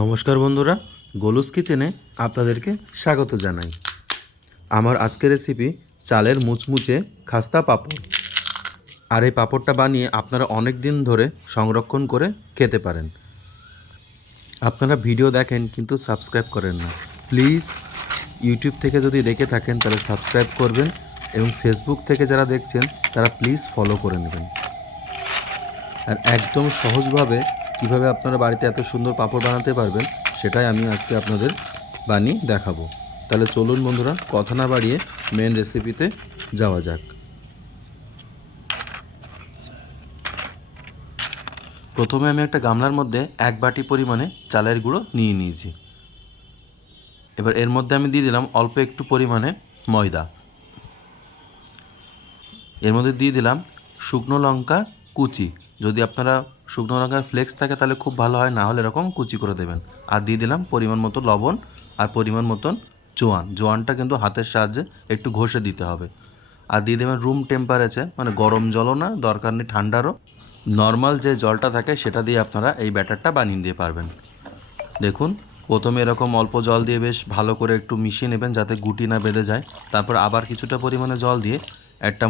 নমস্কার বন্ধুরা, গোলুস কিচেনে আপনাদেরকে স্বাগত জানাই। আমার আজকের রেসিপি চালের মুচমুচে খাস্তা পাঁপড়। আর এই পাঁপড়টা বানিয়ে আপনারা অনেক দিন ধরে সংরক্ষণ করে খেতে পারেন। আপনারা ভিডিও দেখেন কিন্তু সাবস্ক্রাইব করেন না। প্লিজ ইউটিউব থেকে যদি দেখে থাকেন তাহলে সাবস্ক্রাইব করবেন, এবং ফেসবুক থেকে যারা দেখছেন তারা প্লিজ ফলো করে নেবেন। আর একদম সহজভাবে কিভাবে আপনারা বাড়িতে এত সুন্দর পাঁপড় বানাতে পারবেন সেটাই আমি আজকে আপনাদের বানিয়ে দেখাবো। তাহলে চলুন বন্ধুরা, কথা না বাড়িয়ে মেন রেসিপিতে যাওয়া যাক। প্রথমে আমি একটা গামলার মধ্যে 1 বাটি পরিমাণে চালের গুঁড়ো নিয়ে নিয়েছি। এবার এর মধ্যে আমি দিয়ে দিলাম অল্প একটু পরিমাণে ময়দা। এর মধ্যে দিয়ে দিলাম শুকনো লঙ্কা কুচি। যদি আপনারা শুকনো লঙ্কার ফ্লেক্স থাকে তাহলে খুব ভালো হয়, না হলে এরকম কুচি করে দেবেন। আর দিয়ে দিলাম পরিমাণ মতো লবণ আর পরিমাণ মতন জোয়ানটা কিন্তু হাতের সাহায্যে একটু ঘষে দিতে হবে। আর দিয়ে দেবেন রুম টেম্পারেচার, মানে গরম জলও না, দরকার নেই ঠান্ডারও, নর্মাল যে জলটা থাকে সেটা দিয়ে আপনারা এই ব্যাটারটা বানিয়ে দিতে পারবেন। দেখুন, প্রথমে এরকম অল্প জল দিয়ে বেশ ভালো করে একটু মিশিয়ে নেবেন যাতে গুটি না বেঁধে যায়। তারপর আবার কিছুটা পরিমাণে জল দিয়ে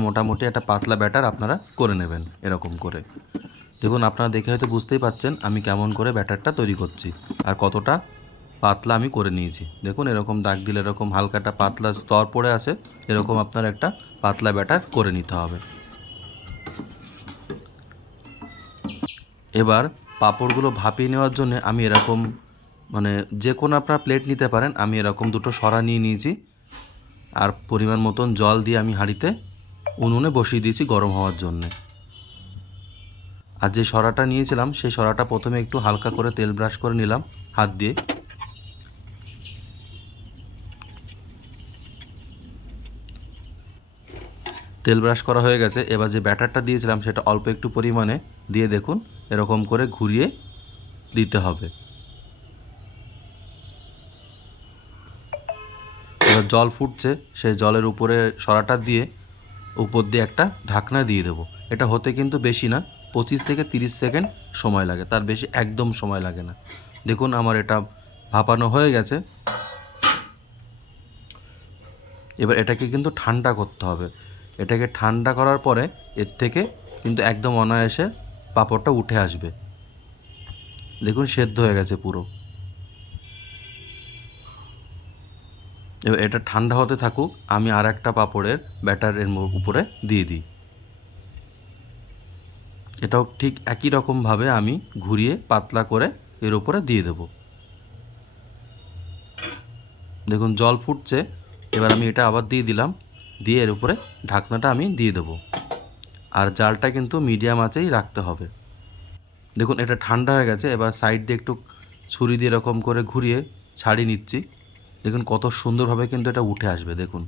মোটামুটি একটা পাতলা ব্যাটার আপনারা করে নেবেন এরকম করে। দেখুন, আপনারা দেখে হয়তো বুঝতেই পারছেন আমি কেমন করে ব্যাটারটা তৈরি করছি আর কতটা পাতলা আমি করে নিয়েছি। দেখুন, এরকম দাগ দিলে এরকম হালকা একটা পাতলা স্তর পড়ে আসে, এরকম আপনার একটা পাতলা ব্যাটার করে নিতে হবে। এবার পাঁপড়গুলো ভাপিয়ে নেওয়ার জন্য আমি এরকম, মানে যে কোনো আপনার প্লেট নিতে পারেন, আমি এরকম দুটো সরা নিয়ে নিয়েছি। আর পরিমাণ মতন জল দিয়ে আমি হাঁড়িতে উনুনে বসিয়ে দিয়েছি গরম হওয়ার জন্যে। আর যে সরাটা নিয়েছিলাম সেই সরাটা প্রথমে একটু হালকা করে তেল ব্রাশ করে নিলাম হাত দিয়ে। তেল ব্রাশ করা হয়ে গেছে। এবার যে ব্যাটারটা দিয়েছিলাম সেটা অল্প একটু পরিমাণে দিয়ে দেখুন এরকম করে ঘুরিয়ে দিতে হবে। এবার জল ফুটছে, সেই জলের উপরে সরাটা দিয়ে উপর দিয়ে একটা ঢাকনা দিয়ে দেবো। এটা হতে কিন্তু বেশি না, 25 থেকে 30 সেকেন্ড সময় লাগে, তার বেশি একদম সময় লাগে না। দেখুন আমার এটা ভাপানো হয়ে গেছে। এবার এটাকে কিন্তু ঠান্ডা করতে হবে। এটাকে ঠান্ডা করার পরে এর থেকে কিন্তু একদম অনায়াসে পাঁপড়টা উঠে আসবে। দেখুন সেদ্ধ হয়ে গেছে পুরো। এবার এটা ঠান্ডা হতে থাকুক, আমি আর একটা পাঁপড়ের ব্যাটারের উপরে দিয়ে দিই। এটাও ঠিক একই রকমভাবে আমি ঘুরিয়ে পাতলা করে এর উপরে দিয়ে দেব। দেখুন জল ফুটছে, এবার আমি এটা আবার দিয়ে দিলাম, দিয়ে এর উপরে ঢাকনাটা আমি দিয়ে দেবো। আর জালটা কিন্তু মিডিয়াম আঁচেই রাখতে হবে। দেখুন এটা ঠান্ডা হয়ে গেছে। এবার সাইড দিয়ে একটু ছুরি দিয়ে এরকম করে ঘুরিয়ে ছাড়িয়ে নিচ্ছি। দেখুন কত সুন্দরভাবে কিন্তু এটা উঠে আসবে। দেখুন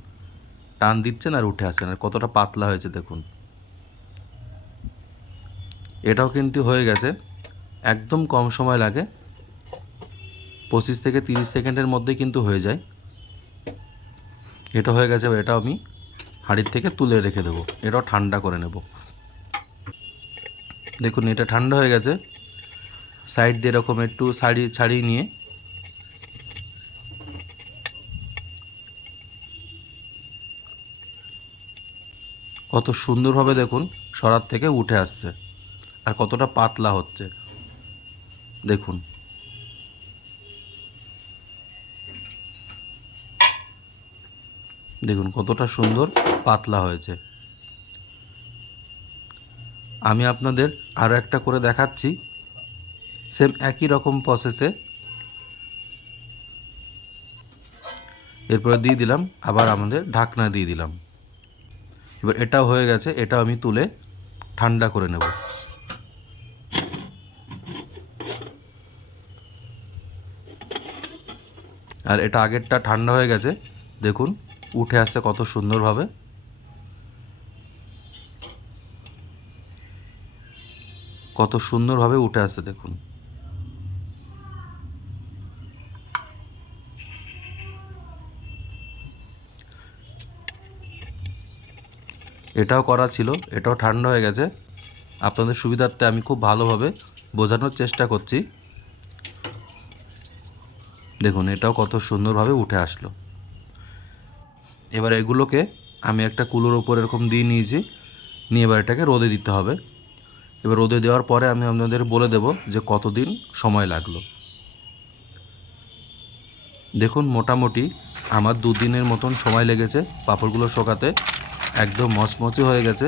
টান দিচ্ছেন আর উঠে আসছেন, আর কতটা পাতলা হয়েছে দেখুন। এটাও কিন্তু হয়ে গেছে, একদম কম সময় লাগে, 25 থেকে 30 সেকেন্ডের মধ্যেই কিন্তু হয়ে যায়। এটা হয়ে গেছে। এটাও আমি হাঁড়ির থেকে তুলে রেখে দেবো, এটাও ঠান্ডা করে নেব। দেখুন এটা ঠান্ডা হয়ে গেছে। সাইড দিয়ে এরকম একটু ছাড়িয়ে নিয়ে কত সুন্দরভাবে দেখুন সরার থেকে উঠে আসছে আর কতটা পাতলা হচ্ছে দেখুন। দেখুন কতটা সুন্দর পাতলা হয়েছে। আমি আপনাদের আরও একটা করে দেখাচ্ছি, সেম একই রকম প্রসেসে। এরপরে দিয়ে দিলাম আবার আমাদের ঢাকনা দিয়ে দিলাম। এবার এটাও হয়ে গেছে, এটাও আমি তুলে ঠান্ডা করে নেব। আর এটা আগেরটা ঠান্ডা হয়ে গেছে, দেখুন উঠে আসছে কত সুন্দরভাবে। কত সুন্দরভাবে উঠে আসছে দেখুন। এটাও করা ছিল, এটাও ঠান্ডা হয়ে গেছে। আপনাদের সুবিধার্থে আমি খুব ভালোভাবে বোঝানোর চেষ্টা করছি। দেখুন এটাও কত সুন্দরভাবে উঠে আসলো। এবার এগুলোকে আমি একটা কুলোর ওপর এরকম দিয়ে নিয়েছি, নিয়ে এবার এটাকে রোদে দিতে হবে। এবার রোদে দেওয়ার পরে আমি আপনাদের বলে দেব যে কতদিন সময় লাগলো। দেখুন মোটামুটি আমার 2 দিনের মতন সময় লেগেছে পাঁপড়গুলো শোকাতে, একদম মচমচে হয়ে গেছে।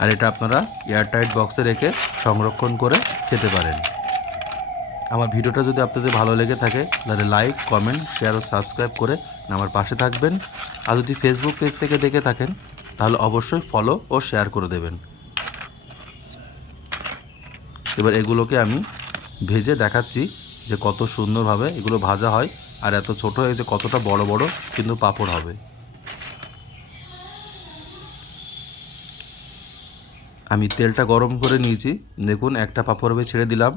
আর এটা আপনারা এয়ারটাইট বক্সে রেখে সংরক্ষণ করে খেতে পারেন। আমার ভিডিওটা যদি আপনাদের ভালো লেগে থাকে তাহলে লাইক, কমেন্ট, শেয়ার ও সাবস্ক্রাইব করে আমার পাশে থাকবেন। আর যদি ফেসবুক পেজ থেকে দেখে থাকেন তাহলে অবশ্যই ফলো ও শেয়ার করে দেবেন। এবার এগুলোকে আমি ভেজে দেখাচ্ছি যে কত সুন্দরভাবে এগুলো ভাজা হয়, আর এত ছোট হয়ে যে কতটা বড় বড় কিন্তু পাঁপড় হবে। আমি তেলটা গরম করে নিয়েছি, দেখুন একটা পাঁপড় আমি ছেড়ে দিলাম।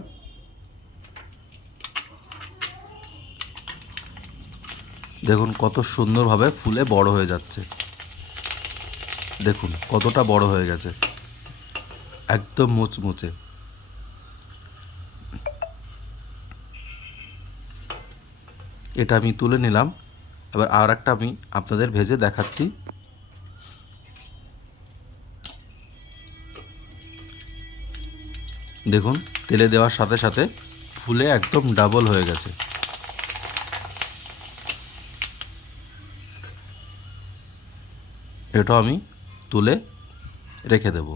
দেখুন কত সুন্দরভাবে ফুলে বড় হয়ে যাচ্ছে, দেখুন কতটা বড় হয়ে গেছে, একদম মুচমুচে। এটা আমি তুলে নিলাম। এবার আর একটা আমি আপনাদের ভেজে দেখাচ্ছি। দেখুন তেলে দেওয়ার সাথে সাথে ফুলে একদম ডাবল হয়ে গেছে। এটা আমি তুলে রেখে দেব।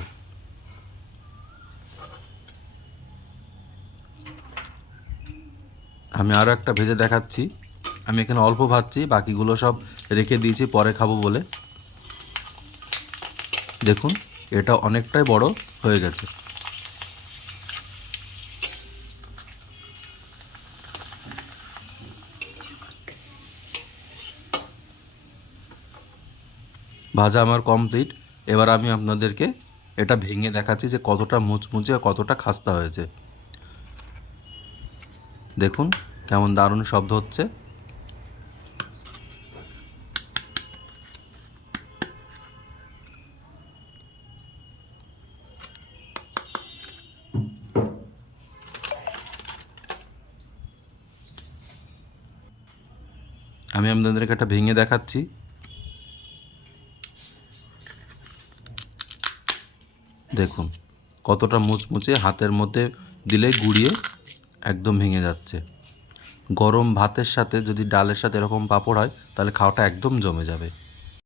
আমি আরও একটা ভেজে দেখাচ্ছি। আমি এখানে অল্প ভাজছি, বাকিগুলো সব রেখে দিয়েছি পরে খাবো বলে। দেখুন এটা অনেকটাই বড় হয়ে গেছে। ভাজা আমার কমপ্লিট। এবার আমি আপনাদেরকে এটা ভেঙে দেখাচ্ছি যে কতটা মুচমুচে আর কতটা খাস্তা হয়েছে। দেখুন কেমন দারুণ শব্দ হচ্ছে। আমি আপনাদেরকে এটা ভেঙে দেখাচ্ছি। দেখুন কতটা মুচমুচে, হাতের মধ্যে দিলে গুঁড়িয়ে একদম ভেঙে যাচ্ছে। গরম ভাতের সাথে যদি ডালের সাথে এরকম পাঁপড় হয় তাহলে খাওয়াটা একদম জমে যাবে।